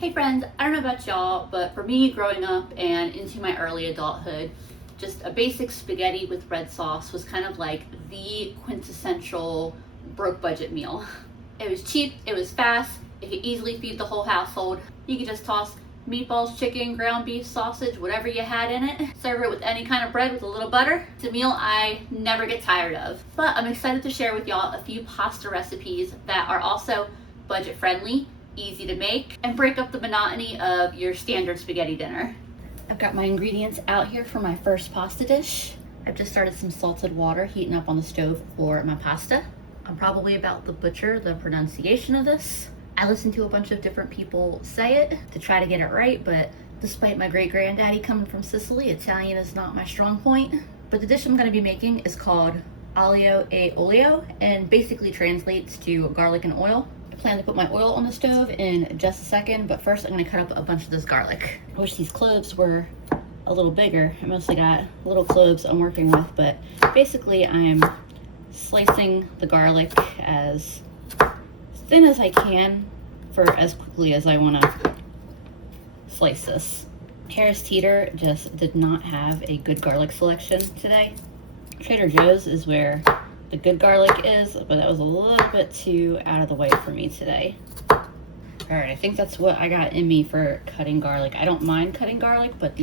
Hey friends, I don't know about y'all, but for me growing up and into my early adulthood, just a basic spaghetti with red sauce was kind of like the quintessential broke budget meal. It was cheap, it was fast, it could easily feed the whole household. You could just toss meatballs, chicken, ground beef, sausage, whatever you had in it. Serve it with any kind of bread with a little butter. It's a meal I never get tired of. But I'm excited to share with y'all a few pasta recipes that are also budget friendly, easy to make, and break up the monotony of your standard spaghetti dinner. I've got my ingredients out here for my first pasta dish. I've just started some salted water heating up on the stove for my pasta. I'm probably about to butcher the pronunciation of this. I listened to a bunch of different people say it to try to get it right, but despite my great granddaddy coming from Sicily, Italian is not my strong point. But the dish I'm going to be making is called aglio e olio and basically translates to garlic and oil. I plan to put my oil on the stove in just a second, but first I'm going to cut up a bunch of this garlic. I wish these cloves were a little bigger. I mostly got little cloves I'm working with, but basically I'm slicing the garlic as thin as I can for as quickly as I want to slice this. Harris Teeter just did not have a good garlic selection today. Trader Joe's is where the good garlic is, but that was a little bit too out of the way for me today. All right, I think that's what I got in me for cutting garlic. I don't mind cutting garlic, but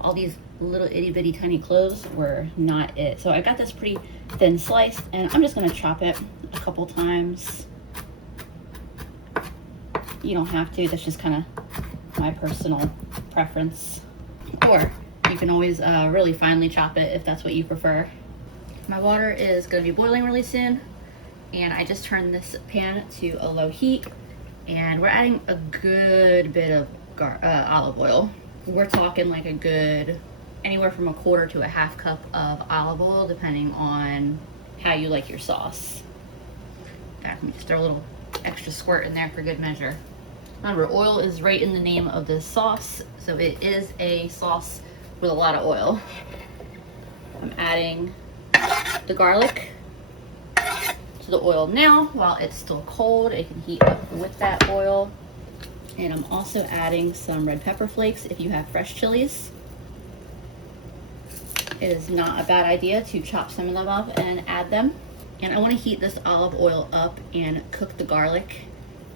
all these little itty bitty tiny cloves were not it. So I got this pretty thin sliced, and I'm just gonna chop it a couple times. You don't have to, that's just kind of my personal preference. Or you can always really finely chop it if that's what you prefer. My water is going to be boiling really soon, and I just turned this pan to a low heat, and we're adding a good bit of olive oil. We're talking like a good anywhere from 1/4 to a 1/2 cup of olive oil, depending on how you like your sauce. Let me just throw a little extra squirt in there for good measure. Remember, oil is right in the name of this sauce, so it is a sauce with a lot of oil. I'm adding the garlic to the oil now while it's still cold. It can heat up with that oil. And I'm also adding some red pepper flakes if you have fresh chilies. It is not a bad idea to chop some of them up and add them. And I want to heat this olive oil up and cook the garlic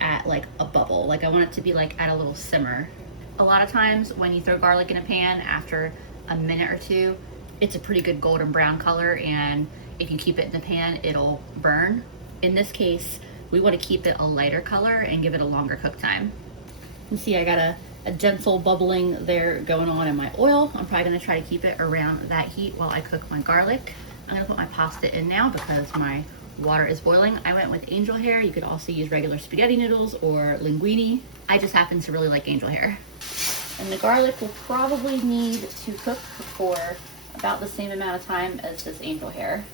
at like a bubble. Like I want it to be like at a little simmer. A lot of times when you throw garlic in a pan, after a minute or two, it's a pretty good golden brown color, and if you keep it in the pan, it'll burn. In this case, we want to keep it a lighter color and give it a longer cook time. You can see I got a gentle bubbling there going on in my oil. I'm probably going to try to keep it around that heat while I cook my garlic. I'm going to put my pasta in now because my water is boiling. I went with angel hair. You could also use regular spaghetti noodles or linguine. I just happen to really like angel hair. And the garlic will probably need to cook for about the same amount of time as this angel hair.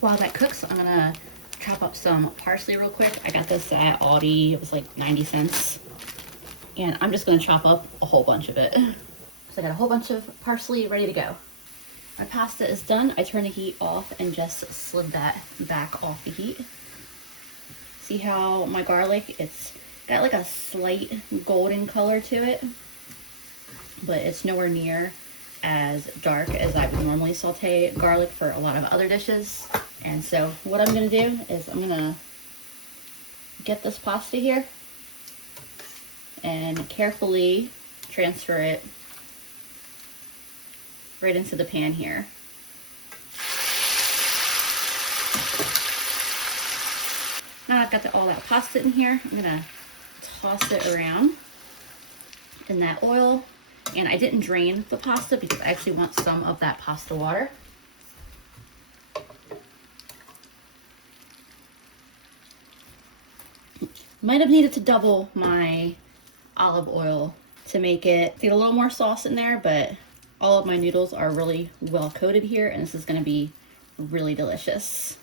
While that cooks, I'm gonna chop up some parsley real quick. I got this at Aldi. It was like 90 cents. And I'm just gonna chop up a whole bunch of it. So I got a whole bunch of parsley ready to go. My pasta is done. I turned the heat off and just slid that back off the heat. See how my garlic, it's got like a slight golden color to it, but it's nowhere near as dark as I would normally saute garlic for a lot of other dishes. And so what I'm gonna do is I'm gonna get this pasta here and carefully transfer it right into the pan here. Now I've got all that pasta in here. I'm gonna toss it around in that oil. And I didn't drain the pasta because I actually want some of that pasta water. Might have needed to double my olive oil to make it get a little more sauce in there, but all of my noodles are really well coated here, and this is gonna be really delicious.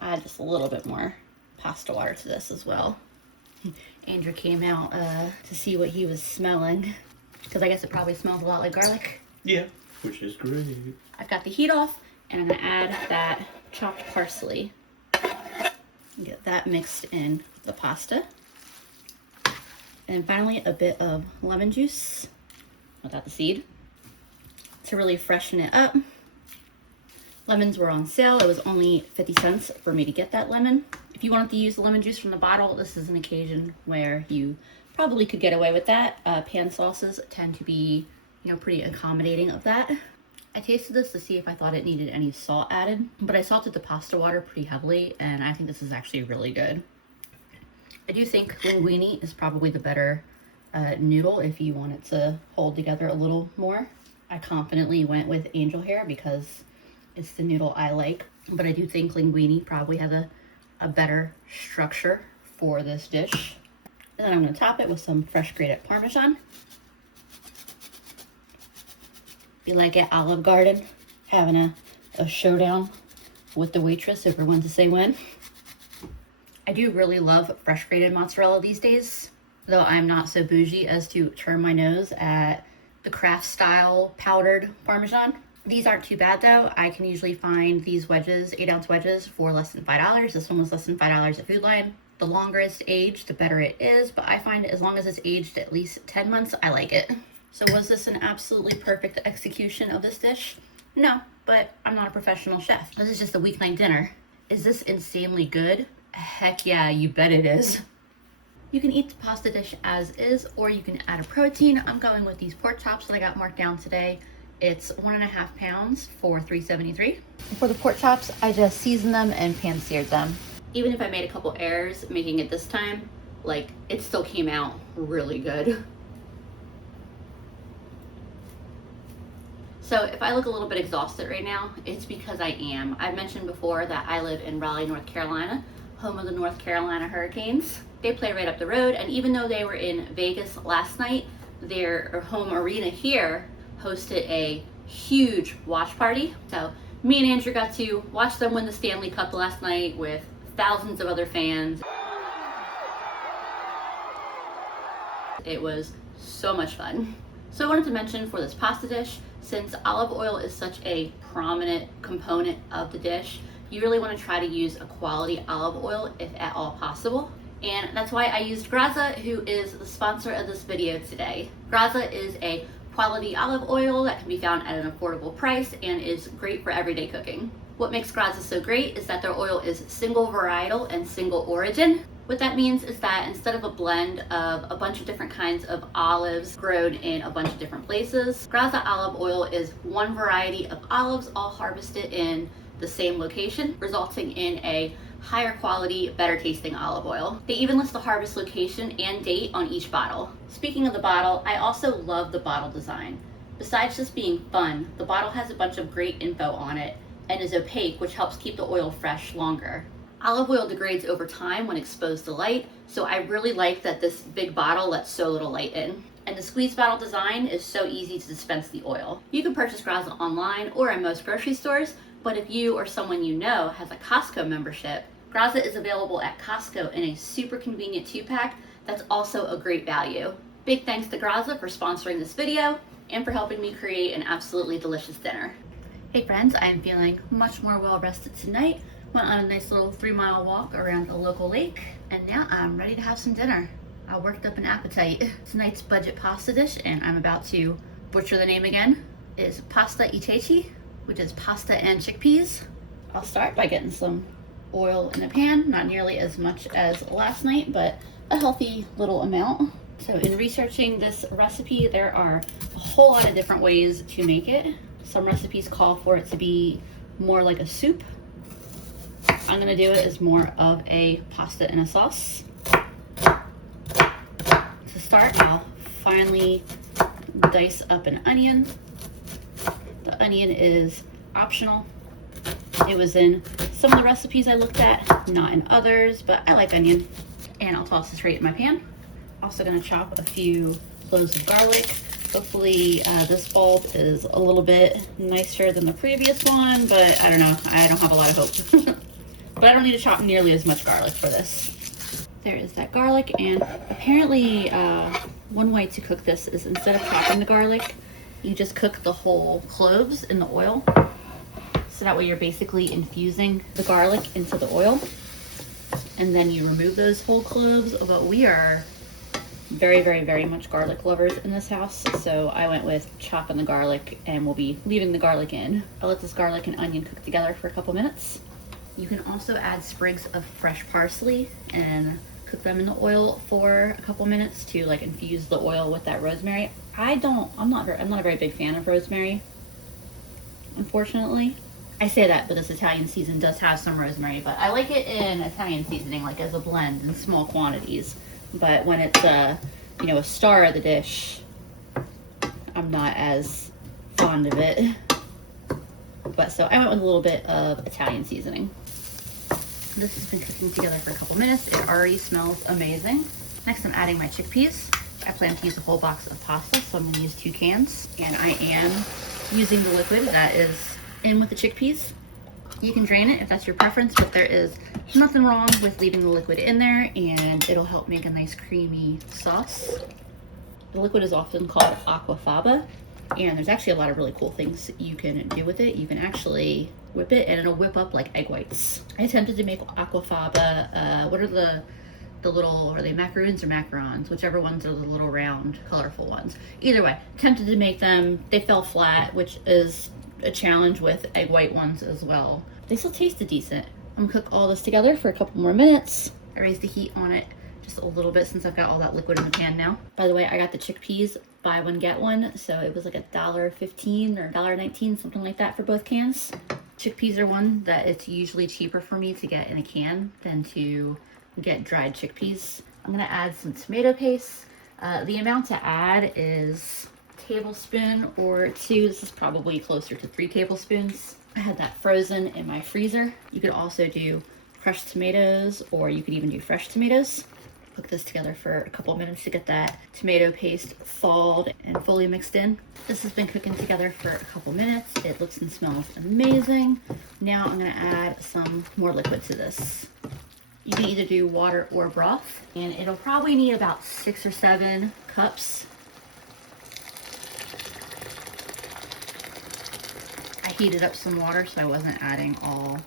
Add just a little bit more pasta water to this as well. Andrew came out to see what he was smelling, because I guess it probably smells a lot like garlic. Yeah, which is great. I've got the heat off, and I'm gonna add that chopped parsley. Get that mixed in the pasta. And finally, a bit of lemon juice without the seed to really freshen it up. Lemons were on sale. It was only 50 cents for me to get that lemon. If you wanted to use the lemon juice from the bottle, this is an occasion where you probably could get away with that. Pan sauces tend to be, pretty accommodating of that. I tasted this to see if I thought it needed any salt added, but I salted the pasta water pretty heavily, and I think this is actually really good. I do think linguine is probably the better noodle if you want it to hold together a little more. I confidently went with angel hair because it's the noodle I like, but I do think linguine probably has a better structure for this dish. And then I'm going to top it with some fresh grated Parmesan. Be like at Olive Garden, having a showdown with the waitress over when to say when. I do really love fresh grated mozzarella these days, though I'm not so bougie as to turn my nose at the craft style powdered Parmesan. These aren't too bad though. I can usually find these wedges, 8-ounce wedges, for less than $5. This one was less than $5 at Food Lion. The longer it's aged, the better it is, but I find as long as it's aged at least 10 months, I like it. So was this an absolutely perfect execution of this dish? No, but I'm not a professional chef. This is just a weeknight dinner. Is this insanely good? Heck yeah, you bet it is. You can eat the pasta dish as is, or you can add a protein. I'm going with these pork chops that I got marked down today. It's 1.5 pounds for $3.73. For the pork chops, I just seasoned them and pan seared them. Even if I made a couple errors making it this time, it still came out really good. So if I look a little bit exhausted right now, it's because I am. I've mentioned before that I live in Raleigh, North Carolina, home of the North Carolina Hurricanes. They play right up the road, and even though they were in Vegas last night, their home arena here hosted a huge watch party. So me and Andrew got to watch them win the Stanley Cup last night with thousands of other fans. It was so much fun. So I wanted to mention for this pasta dish, since olive oil is such a prominent component of the dish, you really want to try to use a quality olive oil if at all possible. And that's why I used Graza, who is the sponsor of this video today. Graza is a quality olive oil that can be found at an affordable price and is great for everyday cooking. What makes Graza so great is that their oil is single varietal and single origin. What that means is that instead of a blend of a bunch of different kinds of olives grown in a bunch of different places, Graza olive oil is one variety of olives all harvested in the same location, resulting in a higher quality, better tasting olive oil. They even list the harvest location and date on each bottle. Speaking of the bottle, I also love the bottle design. Besides just being fun, the bottle has a bunch of great info on it and is opaque, which helps keep the oil fresh longer. Olive oil degrades over time when exposed to light, so I really like that this big bottle lets so little light in. And the squeeze bottle design is so easy to dispense the oil. You can purchase Graza online or in most grocery stores, but if you or someone you know has a Costco membership, Graza is available at Costco in a super convenient 2-pack that's also a great value. Big thanks to Graza for sponsoring this video and for helping me create an absolutely delicious dinner. Hey friends, I'm feeling much more well rested tonight. Went on a nice little 3-mile walk around a local lake, and now I'm ready to have some dinner. I worked up an appetite. Tonight's budget pasta dish, and I'm about to butcher the name again, is pasta iceci, which is pasta and chickpeas. I'll start by getting some oil in a pan, not nearly as much as last night, but a healthy little amount. So in researching this recipe, there are a whole lot of different ways to make it. Some recipes call for it to be more like a soup. I'm gonna do it as more of a pasta in a sauce. To start, I'll finely dice up an onion. The onion is optional. It was in some of the recipes I looked at, not in others, but I like onion. And I'll toss this right in my pan. Also gonna chop a few cloves of garlic. Hopefully this bulb is a little bit nicer than the previous one, but I don't know, I don't have a lot of hope. But I don't need to chop nearly as much garlic for this. There is that garlic, and apparently one way to cook this is instead of chopping the garlic, you just cook the whole cloves in the oil. So that way you're basically infusing the garlic into the oil. and then you remove those whole cloves. But we are very, very, very much garlic lovers in this house, so I went with chopping the garlic, and we'll be leaving the garlic in. I'll let this garlic and onion cook together for a couple minutes. You can also add sprigs of fresh parsley and cook them in the oil for a couple minutes to like infuse the oil with that rosemary. I'm not a very big fan of rosemary, unfortunately. I say that, but this Italian season does have some rosemary, but I like it in Italian seasoning, like as a blend in small quantities. But when it's a star of the dish, I'm not as fond of it. But so I went with a little bit of Italian seasoning. This has been cooking together for a couple minutes. It already smells amazing. Next, I'm adding my chickpeas. I plan to use a whole box of pasta, so I'm going to use 2 cans. And I am using the liquid that is in with the chickpeas. You can drain it if that's your preference, but there is nothing wrong with leaving the liquid in there, and it'll help make a nice creamy sauce. The liquid is often called aquafaba, and there's actually a lot of really cool things you can do with it. You can actually whip it, and it'll whip up like egg whites. I attempted to make aquafaba. What are the little, are they macaroons or macarons? Whichever ones are the little round, colorful ones. Either way, attempted to make them. They fell flat, which is a challenge with egg white ones as well. They still tasted decent. I'm gonna cook all this together for a couple more minutes. I raised the heat on it just a little bit since I've got all that liquid in the pan now. By the way, I got the chickpeas buy one get one, so it was like $1.15 or $1.19, something like that for both cans. Chickpeas are one that it's usually cheaper for me to get in a can than to get dried chickpeas. I'm gonna add some tomato paste. The amount to add is a tablespoon or 2. This is probably closer to 3 tablespoons. I had that frozen in my freezer. You could also do crushed tomatoes, or you could even do fresh tomatoes. Cook this together for a couple minutes to get that tomato paste thawed and fully mixed in. This has been cooking together for a couple minutes. It looks and smells amazing. Now I'm gonna add some more liquid to this. You can either do water or broth, and it'll probably need about 6 or 7 cups. I heated up some water, so I wasn't adding all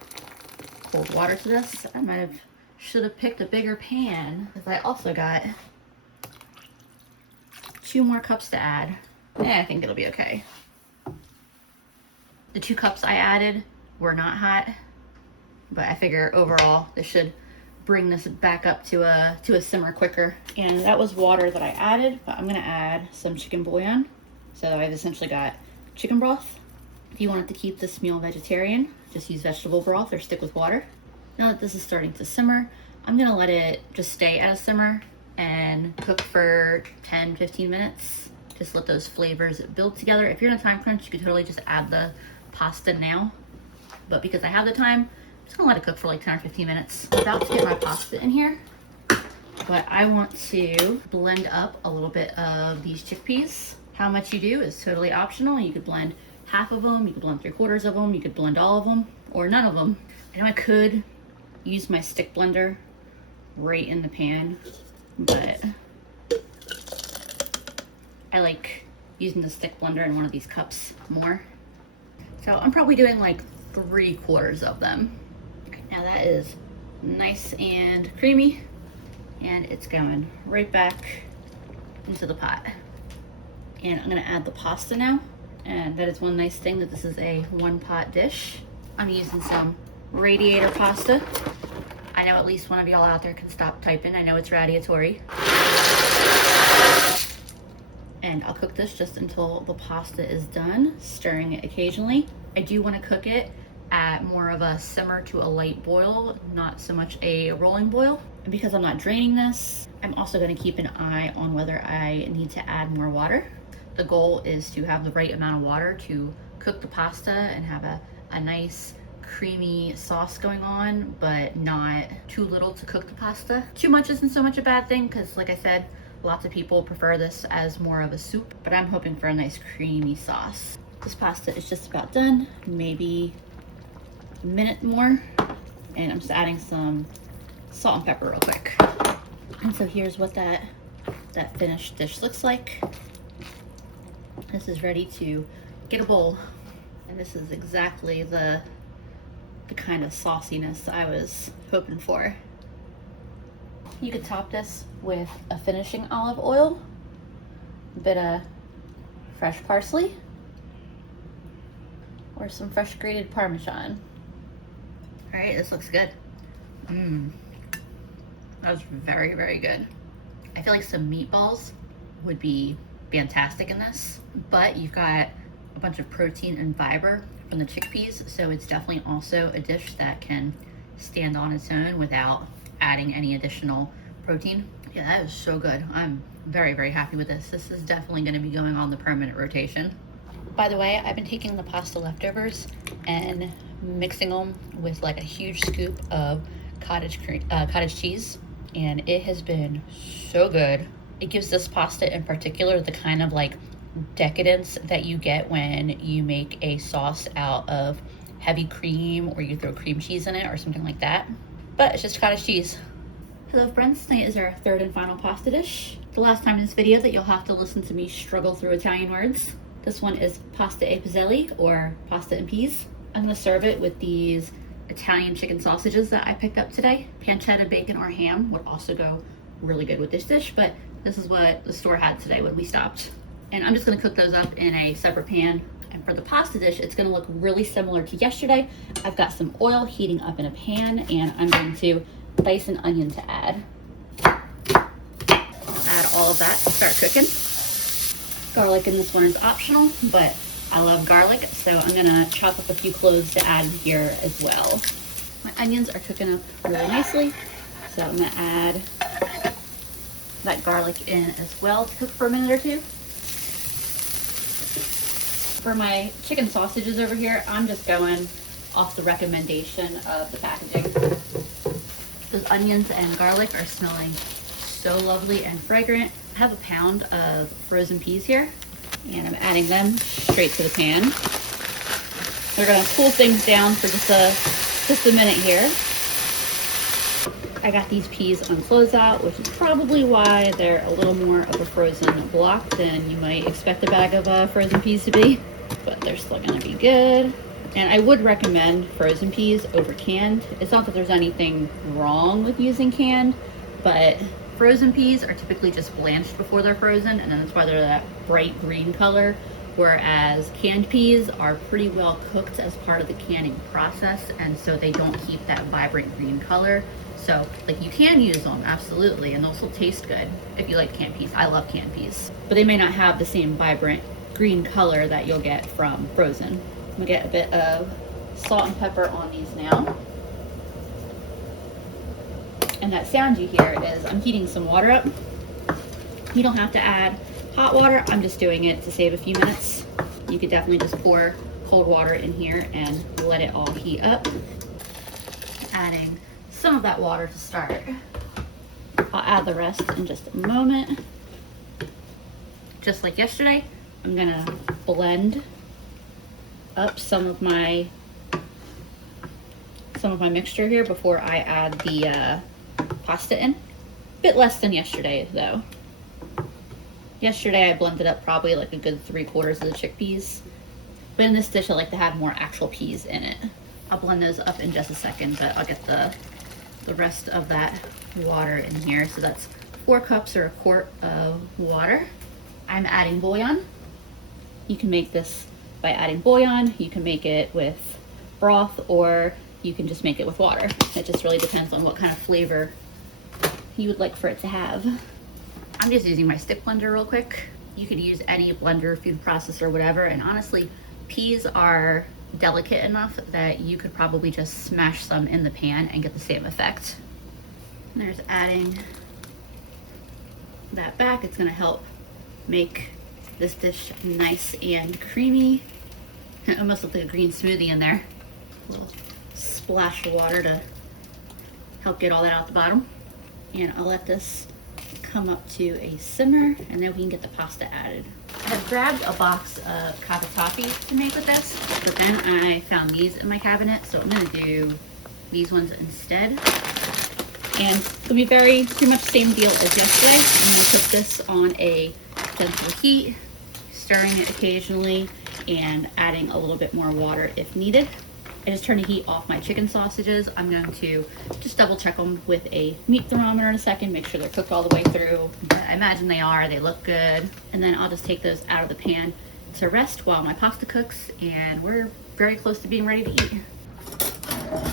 cold water to this. I should have picked a bigger pan, because I also got 2 more cups to add. I think it'll be okay. The 2 cups I added were not hot, but I figure overall this should bring this back up to a simmer quicker. And that was water that I added, but I'm gonna add some chicken bouillon. So I've essentially got chicken broth. If you wanted to keep this meal vegetarian, just use vegetable broth or stick with water. Now that this is starting to simmer, I'm gonna let it just stay at a simmer and cook for 10-15 minutes. Just let those flavors build together. If you're in a time crunch, you could totally just add the pasta now. But because I have the time, I'm just gonna let it cook for like 10 or 15 minutes. I'm about to get my pasta in here, but I want to blend up a little bit of these chickpeas. How much you do is totally optional. You could blend half of them, you could blend 3/4 of them, you could blend all of them, or none of them. I know I could use my stick blender right in the pan, but I like using the stick blender in one of these cups more. So I'm probably doing like 3/4 of them. Now that is nice and creamy, and it's going right back into the pot. And I'm gonna add the pasta now. And that is one nice thing, that this is a 1-pot dish. I'm using some radiator pasta. I know at least one of y'all out there can stop typing. I know it's radiatory. And I'll cook this just until the pasta is done, stirring it occasionally. I do want to cook it at more of a simmer to a light boil, not so much a rolling boil. And because I'm not draining this, I'm also going to keep an eye on whether I need to add more water. The goal is to have the right amount of water to cook the pasta and have a nice creamy sauce going on, but not too little to cook the pasta. Too much isn't so much a bad thing, because like I said, lots of people prefer this as more of a soup, but I'm hoping for a nice creamy sauce. This pasta is just about done, maybe a minute more, and I'm just adding some salt and pepper real quick. And so here's what that finished dish looks like. This is ready to get a bowl, and this is exactly the kind of sauciness I was hoping for. You could top this with a finishing olive oil, a bit of fresh parsley, or some fresh grated Parmesan. All right, this looks good. That was very, very good. I feel like some meatballs would be fantastic in this, but you've got a bunch of protein and fiber from the chickpeas, so it's definitely also a dish that can stand on its own without adding any additional protein. Yeah, that is so good. I'm very, very happy with this. This is definitely going to be going on the permanent rotation. By the way, I've been taking the pasta leftovers and mixing them with like a huge scoop of cottage cheese, and it has been so good. It gives this pasta in particular the kind of like decadence that you get when you make a sauce out of heavy cream or you throw cream cheese in it or something like that. But it's just cottage cheese. Hello friends, tonight is our third and final pasta dish. The last time in this video that you'll have to listen to me struggle through Italian words. This one is pasta e piselli, or pasta and peas. I'm gonna serve it with these Italian chicken sausages that I picked up today. Pancetta, bacon, or ham would also go really good with this dish, but this is what the store had today when we stopped. And I'm just gonna cook those up in a separate pan. And for the pasta dish, it's gonna look really similar to yesterday. I've got some oil heating up in a pan, and I'm going to dice an onion to add. Add all of that to start cooking. Garlic in this one is optional, but I love garlic, so I'm gonna chop up a few cloves to add here as well. My onions are cooking up really nicely, so I'm gonna add that garlic in as well to cook for a minute or two. For my chicken sausages over here, I'm just going off the recommendation of the packaging. Those onions and garlic are smelling so lovely and fragrant. I have a pound of frozen peas here, and I'm adding them straight to the pan. We're gonna cool things down for just a minute here. I got these peas on closeout, which is probably why they're a little more of a frozen block than you might expect a bag of frozen peas to be, but they're still gonna be good. And I would recommend frozen peas over canned. It's not that there's anything wrong with using canned, but frozen peas are typically just blanched before they're frozen, and then that's why they're that bright green color, whereas canned peas are pretty well cooked as part of the canning process, and so they don't keep that vibrant green color. So like, you can use them, absolutely, and they'll still taste good if you like canned peas. I love canned peas, but they may not have the same vibrant green color that you'll get from frozen. I'm gonna get a bit of salt and pepper on these now. And that sound you hear is I'm heating some water up. You don't have to add hot water. I'm just doing it to save a few minutes. You could definitely just pour cold water in here and let it all heat up. Adding some of that water to start. I'll add the rest in just a moment. Just like yesterday, I'm gonna blend up some of my mixture here before I add the pasta in. A bit less than yesterday though. Yesterday I blended up probably like a good 3/4 of the chickpeas, but in this dish I like to have more actual peas in it. I'll blend those up in just a second, but I'll get the rest of that water in here. So that's 4 cups or a quart of water. I'm adding bouillon. You can make this by adding bouillon. You can make it with broth, or you can just make it with water. It just really depends on what kind of flavor you would like for it to have. I'm just using my stick blender real quick. You could use any blender, food processor, whatever, and honestly, peas are delicate enough that you could probably just smash some in the pan and get the same effect. And there's adding that back. It's gonna help make this dish nice and creamy. It almost looks like a green smoothie in there. A little splash of water to help get all that out the bottom. And I'll let this come up to a simmer, and then we can get the pasta added. I have grabbed a box of cavatappi to make with this, but then I found these in my cabinet, so I'm gonna do these ones instead. And it's gonna be pretty much the same deal as yesterday. I'm gonna cook this on a gentle heat, stirring it occasionally and adding a little bit more water if needed. I just turned the heat off my chicken sausages. I'm going to just double check them with a meat thermometer in a second, make sure they're cooked all the way through. But I imagine they are, they look good. And then I'll just take those out of the pan to rest while my pasta cooks, and we're very close to being ready to eat.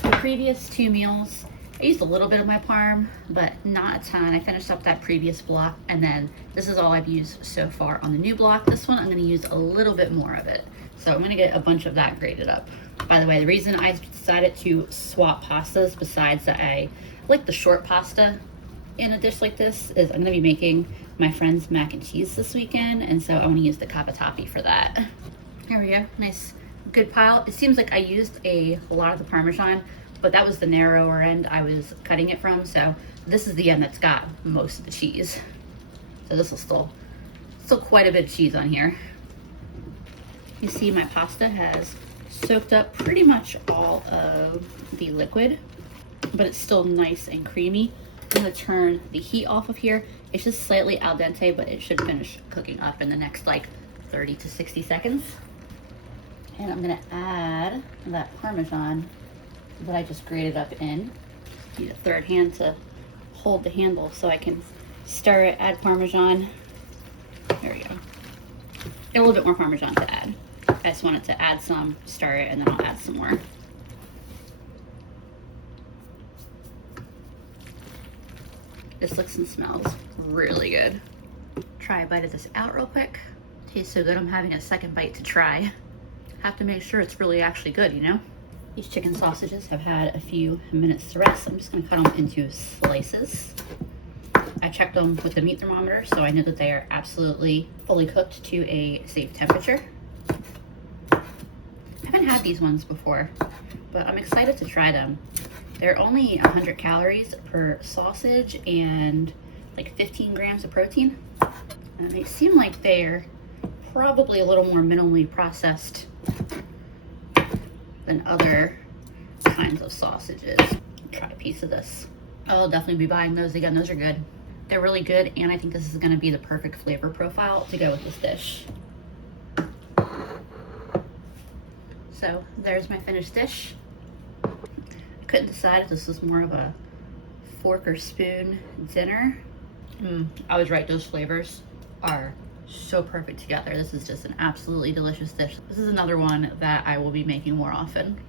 The previous 2 meals, I used a little bit of my parm, but not a ton. I finished up that previous block, and then this is all I've used so far on the new block. This one, I'm gonna use a little bit more of it. So I'm gonna get a bunch of that grated up. By the way, the reason I decided to swap pastas, besides that I like the short pasta in a dish like this, is I'm gonna be making my friend's mac and cheese this weekend, and so I wanna use the cavatappi for that. Here we go, nice good pile. It seems like I used a lot of the Parmesan, but that was the narrower end I was cutting it from, so this is the end that's got most of the cheese. So this will still quite a bit of cheese on here. You see my pasta has soaked up pretty much all of the liquid, but it's still nice and creamy. I'm gonna turn the heat off of here. It's just slightly al dente, but it should finish cooking up in the next like 30 to 60 seconds. And I'm gonna add that Parmesan that I just grated up in. Need a third hand to hold the handle so I can stir it, add Parmesan. There we go. Get a little bit more Parmesan to add. I just wanted to add some, stir it, and then I'll add some more. This looks and smells really good. Try a bite of this out real quick. Tastes so good, I'm having a second bite to try. Have to make sure it's really actually good, you know? These chicken sausages have had a few minutes to rest. I'm just gonna cut them into slices. I checked them with the meat thermometer, so I know that they are absolutely fully cooked to a safe temperature. I haven't had these ones before, but I'm excited to try them. They're only 100 calories per sausage and like 15 grams of protein. And they seem like they're probably a little more minimally processed than other kinds of sausages. Try a piece of this. I'll definitely be buying those again. Those are good. They're really good, and I think this is gonna be the perfect flavor profile to go with this dish. So there's my finished dish. I couldn't decide if this was more of a fork or spoon dinner. I was right, those flavors are so perfect together. This is just an absolutely delicious dish. This is another one that I will be making more often.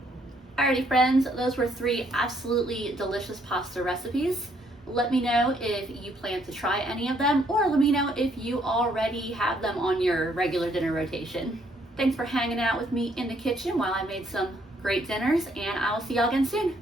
Alrighty friends, those were 3 absolutely delicious pasta recipes. Let me know if you plan to try any of them, or let me know if you already have them on your regular dinner rotation. Thanks for hanging out with me in the kitchen while I made some great dinners, and I will see y'all again soon.